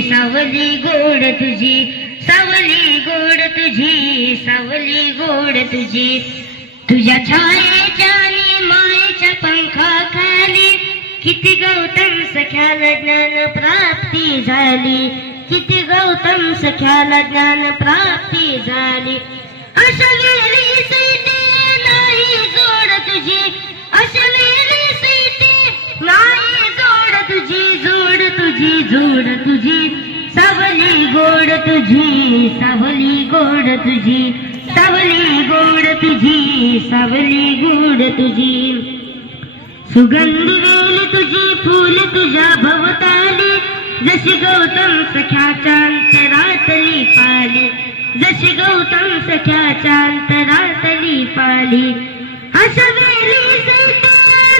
सावली गोड तुझी सावली गोड तुझी सावली गोड तुझी. तुझ्या छायेच्या आणि मायेच्या पंखाखाली किती गौतम सख्याला ज्ञान प्राप्ती झाली. किती गौतम सख्याला ज्ञान प्राप्ती झाली. अशा गेली तुझी जोड तुझी सावली गोड तुझी सावली गोड तुझी सावली गोड तुझी सावली गोड तुझी. सुगंध वेल तुझी फूल तुझ्या भवताली. जशी गौतम सख्याच्या अंतरातली पाली. जशी गौतम सख्याच्या अंतरातली पाली. अशा वेळी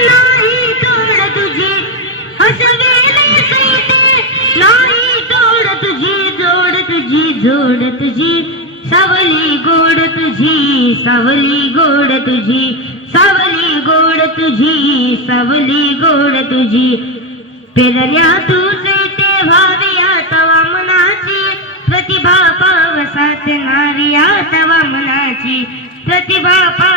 नाही जोड तुझी सावली गोड तुझी सावली गोड तुझी सावली गोड तुझी सावली गोड तुझी. पेरल्या तुझे ते व्हाविया तवा मनाची प्रतिभा पावसात नारिया तवा मनाची प्रतिभा पाव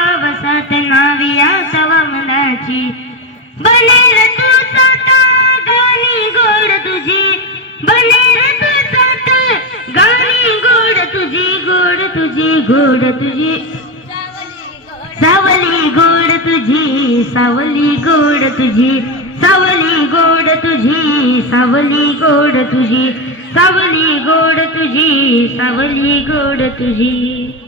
गोड तुझी सावली गोड तुझी सावली गोड तुझी सावली गोड तुझी सावली गोड तुझी सावली गोड तुझी सावली गोड तुझी